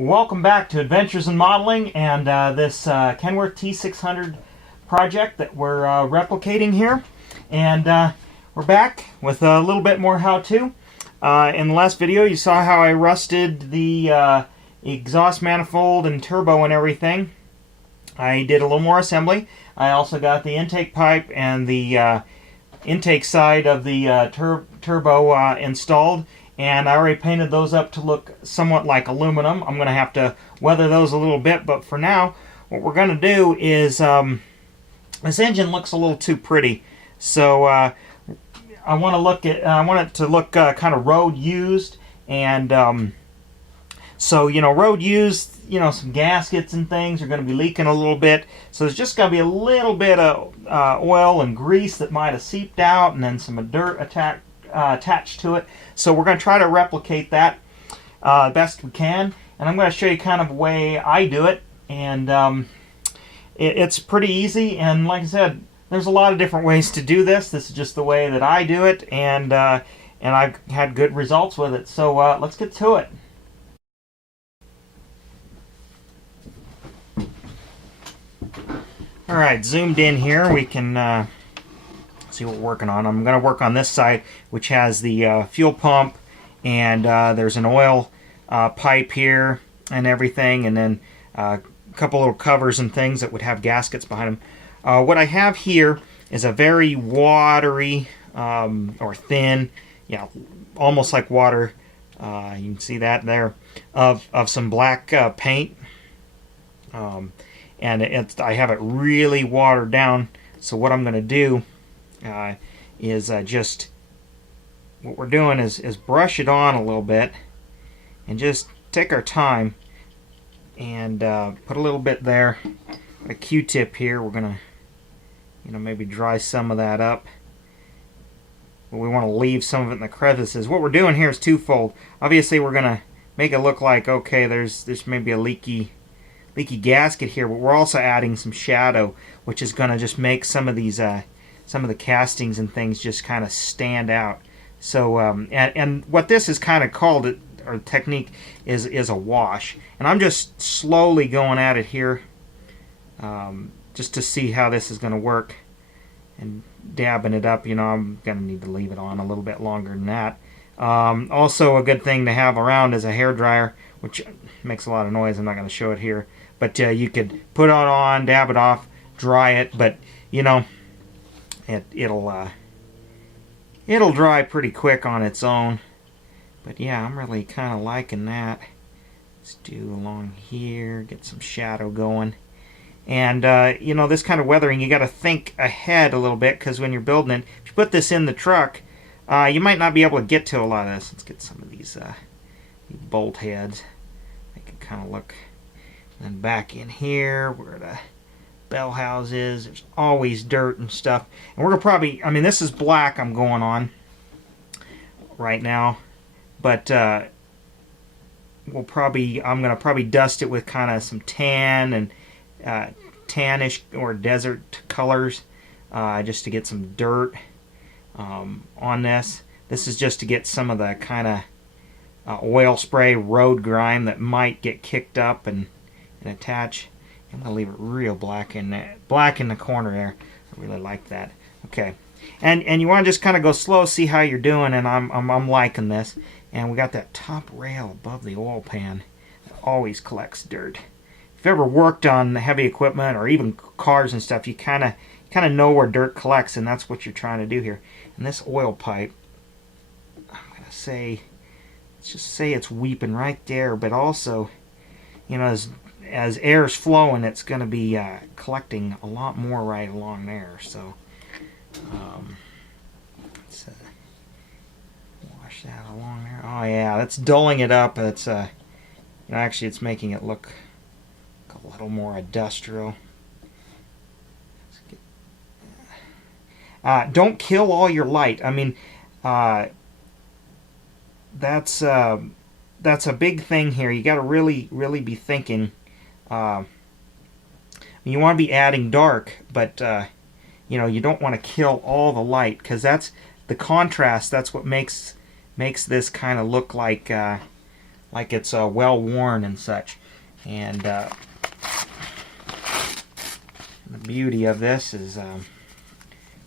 Welcome back to Adventures in Modeling and this Kenworth T600 project that we're replicating here. And we're back with a little bit more how-to. In the last video you saw how I rusted the exhaust manifold and turbo and everything. I did a little more assembly. I also got the intake pipe and the intake side of the turbo installed. And I already painted those up to look somewhat like aluminum. I'm going to have to weather those a little bit, but for now, what we're going to do is, this engine looks a little too pretty. So I want it to look kind of road used, and so road used. Some gaskets and things are going to be leaking a little bit. So there's just going to be a little bit of oil and grease that might have seeped out, and then some dirt attached to it. So we're going to try to replicate that best we can, and I'm going to show you kind of the way I do it. And it's pretty easy, and like I said, there's a lot of different ways to do this. This is just the way that I do it, and I've had good results with it. So let's get to it. Alright, zoomed in here, we can see what we're working on. I'm going to work on this side, which has the fuel pump, and there's an oil pipe here and everything, and then a couple little covers and things that would have gaskets behind them. What I have here is a very watery or thin, almost like water, you can see that there, of some black paint, and I have it really watered down. So what I'm going to do is just, what we're doing is brush it on a little bit and just take our time and put a little bit there. A Q-tip here. We're gonna maybe dry some of that up, but we want to leave some of it in the crevices. What we're doing here is twofold. Obviously we're gonna make it look like, okay, there's maybe a leaky gasket here, but we're also adding some shadow, which is gonna just make some of these some of the castings and things just kind of stand out. So and what this is kind of called, or technique, is a wash. And I'm just slowly going at it here, just to see how this is going to work, and dabbing it up. I'm going to need to leave it on a little bit longer than that. Also, a good thing to have around is a hair dryer, which makes a lot of noise. I'm not going to show it here, but you could put it on, dab it off, dry it, but it'll dry pretty quick on its own. But yeah, I'm really kind of liking that. Let's do along here, get some shadow going. And this kind of weathering, you got to think ahead a little bit, because when you're building it, if you put this in the truck, you might not be able to get to a lot of this. Let's get some of these bolt heads. Make it kind of look. And then back in here where the bell house is, there's always dirt and stuff. And we're gonna probably, this is black I'm going on right now, but I'm gonna probably dust it with kind of some tan and tannish or desert colors, just to get some dirt on this. This is just to get some of the kind of oil spray road grime that might get kicked up and attach. I'm going to leave it real black in the corner there. I really like that. Okay, and you want to just kind of go slow, see how you're doing, and I'm liking this. And we got that top rail above the oil pan that always collects dirt. If you've ever worked on heavy equipment or even cars and stuff, you kind of know where dirt collects, and that's what you're trying to do here. And this oil pipe, I'm going to say, let's just say it's weeping right there, but also, as air's flowing, it's going to be collecting a lot more right along there. So let's wash that along there. Oh yeah, that's dulling it up. It's actually it's making it look a little more industrial. Don't kill all your light. That's a big thing here. You got to really be thinking. You want to be adding dark, but you don't want to kill all the light, because that's the contrast. That's what makes this kind of look like like it's well worn and such. And the beauty of this is if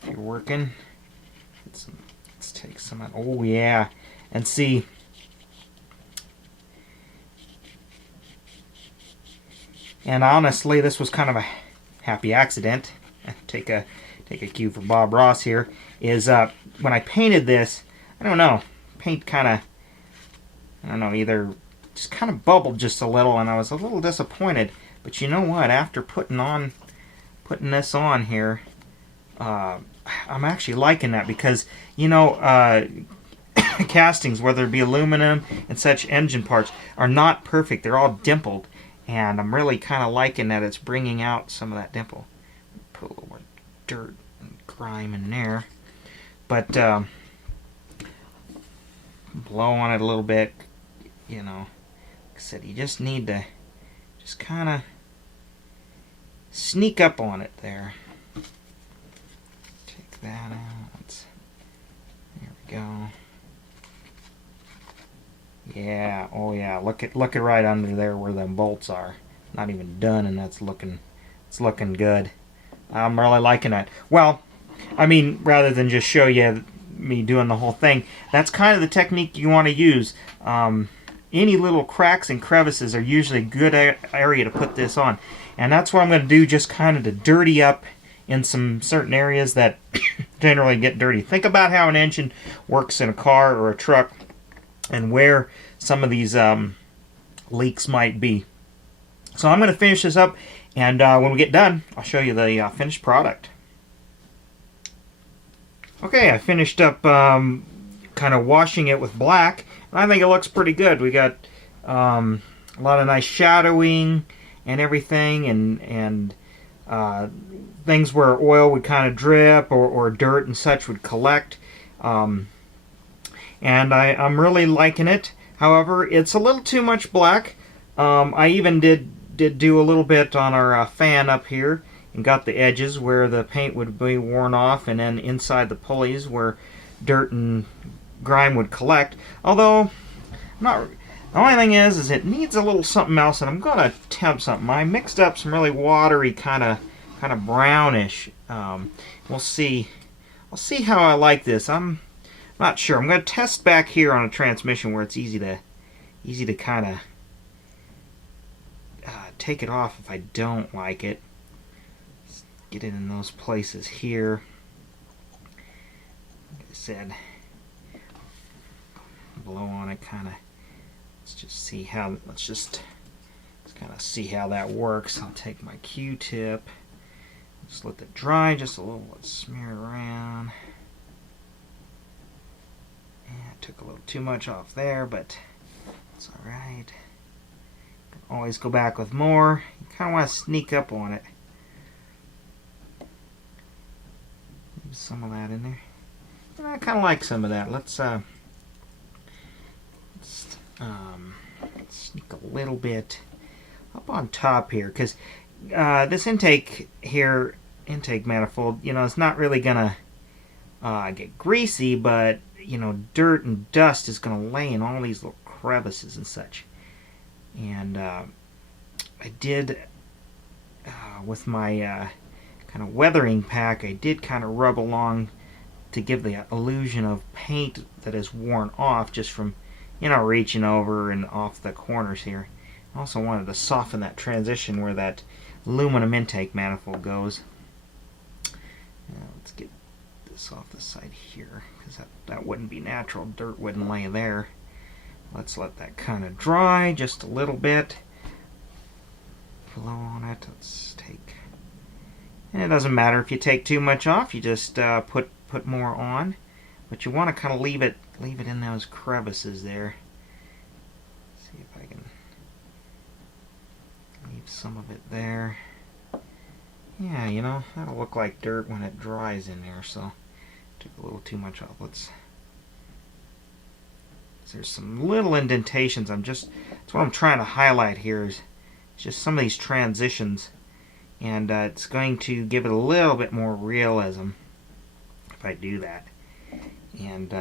you're working, let's take some out. Oh yeah, and see, and honestly this was kind of a happy accident. Take a cue for Bob Ross here. Is when I painted this, I don't know, paint kind of, I don't know, either just kind of bubbled just a little, and I was a little disappointed. But you know what? After putting this on here, I'm actually liking that, because you know, castings, whether it be aluminum and such, engine parts, are not perfect. They're all dimpled, and I'm really kind of liking that it's bringing out some of that dimple. Put a little more dirt and grime in there, but blow on it a little bit. You know, like I said, you just need to just kind of sneak up on it there. Take that out. There we go. Yeah, oh yeah, look at right under there where them bolts are. Not even done, and it's looking good. I'm really liking that. Well, I mean, rather than just show you me doing the whole thing, that's kind of the technique you want to use. Any little cracks and crevices are usually a good area to put this on. And that's what I'm going to do, just kind of to dirty up in some certain areas that generally get dirty. Think about how an engine works in a car or a truck, and where some of these leaks might be. So I'm going to finish this up, and when we get done, I'll show you the finished product. Okay, I finished up kind of washing it with black, and I think it looks pretty good. We got a lot of nice shadowing and everything, and things where oil would kind of drip, or dirt and such would collect. And I'm really liking it. However, it's a little too much black. I even did do a little bit on our fan up here, and got the edges where the paint would be worn off, and then inside the pulleys where dirt and grime would collect. Although, the only thing is it needs a little something else, and I'm going to attempt something. I mixed up some really watery, kind of brownish. We'll see. I'll see how I like this. I'm not sure. I'm going to test back here on a transmission where it's easy to kind of take it off if I don't like it. Let's get it in those places here. Like I said, blow on it, kind of. Let's just kind of see how that works. I'll take my Q-tip, just let it dry just a little. Let's smear it around. Yeah, I took a little too much off there, but it's all right. Always go back with more. You kind of want to sneak up on it. Leave some of that in there. And I kind of like some of that. Let's sneak a little bit up on top here, because this intake manifold, you know, it's not really gonna get greasy, but you know, dirt and dust is gonna lay in all these little crevices and such. And I did with my kind of weathering pack, I did kind of rub along to give the illusion of paint that is worn off just from, you know, reaching over and off the corners here. I also wanted to soften that transition where that aluminum intake manifold goes. Let's get this off the side here, because that wouldn't be natural. Dirt wouldn't lay there. Let's let that kind of dry just a little bit. Blow on it. Let's take, and it doesn't matter if you take too much off. You just put more on, but you want to kind of leave it in those crevices there. See if I can leave some of it there. Yeah, you know, that'll look like dirt when it dries in there. So took a little too much off. There's some little indentations. That's what I'm trying to highlight here, is just some of these transitions, and it's going to give it a little bit more realism if I do that. And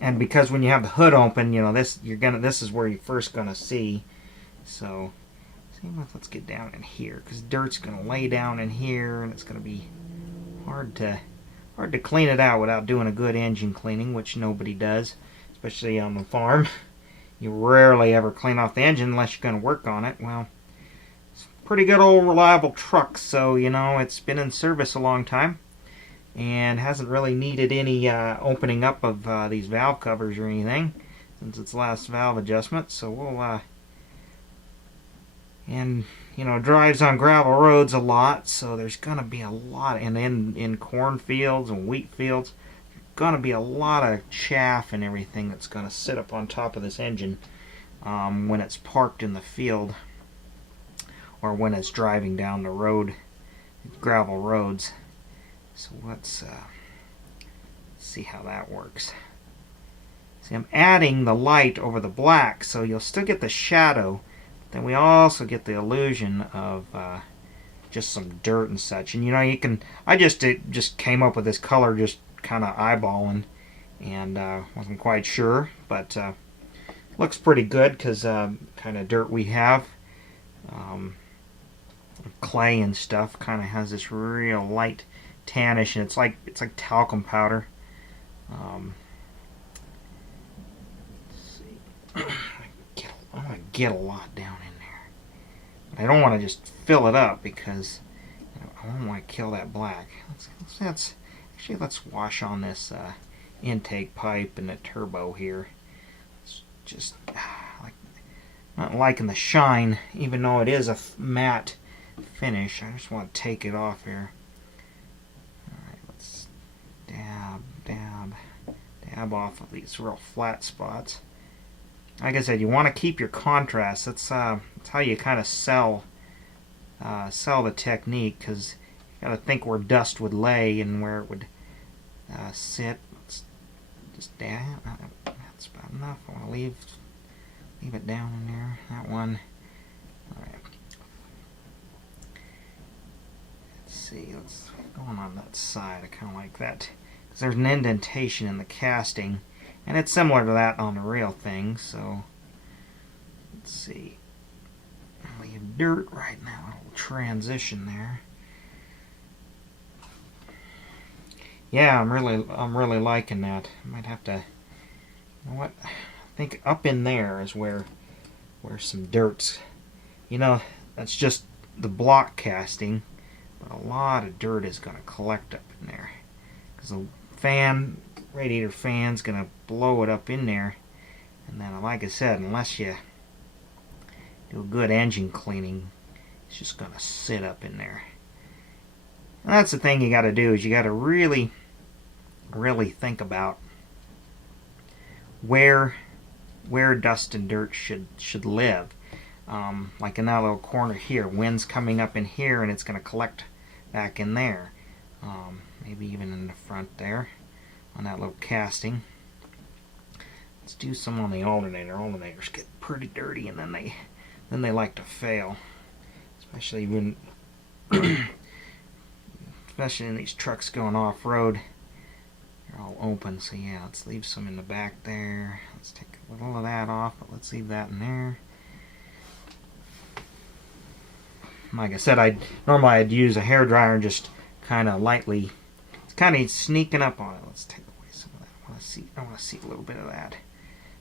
And because when you have the hood open, you know, this is where you're first gonna see. So let's get down in here, because dirt's gonna lay down in here, and it's gonna be hard to clean it out without doing a good engine cleaning, which nobody does, especially on the farm. You rarely ever clean off the engine unless you're going to work on it. Well, it's a pretty good old reliable truck, so you know it's been in service a long time and hasn't really needed any opening up of these valve covers or anything since its last valve adjustment. So we'll and you know, drives on gravel roads a lot, so there's gonna be a lot, and in cornfields and wheat fields, there's gonna be a lot of chaff and everything that's gonna sit up on top of this engine when it's parked in the field or when it's driving down the road, gravel roads. So let's see how that works. See, I'm adding the light over the black, so you'll still get the shadow. Then we also get the illusion of just some dirt and such. And you know, you can. I just came up with this color just kind of eyeballing, and wasn't quite sure, but looks pretty good because kind of dirt we have, clay and stuff, kind of has this real light tannish, and it's like talcum powder. Let's see. I want to get a lot down in there, but I don't want to just fill it up because I don't want to kill that black. Let's wash on this intake pipe and the turbo here. It's just not liking the shine, even though it is a matte finish. I just want to take it off here. All right, let's dab off of these real flat spots. Like I said, you want to keep your contrast. That's how you kind of sell the technique, because you got to think where dust would lay and where it would sit. Let's just dab. That's about enough. I want to leave it down in there. That one. All right. Let's see. Let's go on that side. I kind of like that because there's an indentation in the casting. And it's similar to that on the real thing, so let's see. I'll leave dirt right now. We'll transition there. Yeah, I'm really liking that. I might have to. You know what? I think up in there is where some dirt's. You know, that's just the block casting, but a lot of dirt is going to collect up in there because the radiator fan's gonna blow it up in there, and then like I said, unless you do a good engine cleaning, it's just gonna sit up in there. And that's the thing you got to do, is you got to really think about where dust and dirt should live. Like in that little corner here, wind's coming up in here and it's gonna collect back in there. Maybe even in the front there on that little casting. Let's do some on the alternator. Alternators get pretty dirty, and then they like to fail, especially when especially in these trucks going off-road. They're all open, so yeah, let's leave some in the back there. Let's take a little of that off, but let's leave that in there. Like I said, normally I'd use a hairdryer and just kind of lightly. It's kind of sneaking up on it. Let's take away some of that. I want to see a little bit of that.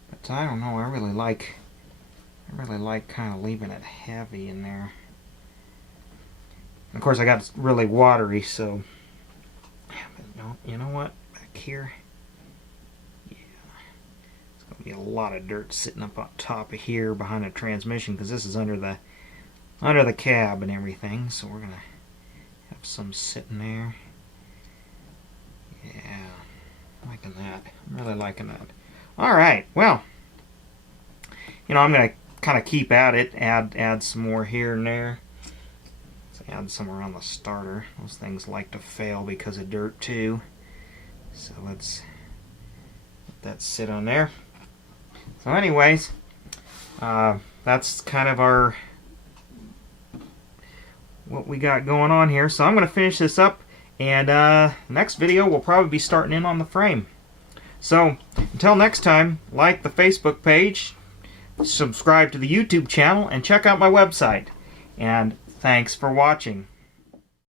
But I don't know. I really like kind of leaving it heavy in there. And of course, I got really watery, so. Yeah, but no, you know what? Back here. Yeah, it's gonna be a lot of dirt sitting up on top of here behind the transmission, because this is under the cab and everything. So we're gonna have some sitting there. Yeah, liking that. I'm really liking that. All right, well, you know, I'm gonna kind of keep at it, add some more here and there. Let's add some around the starter. Those things like to fail because of dirt too. So let's let that sit on there. So anyways, that's kind of what we got going on here. So I'm going to finish this up, and next video we'll probably be starting in on the frame. So, until next time, like the Facebook page, subscribe to the YouTube channel, and check out my website. And thanks for watching.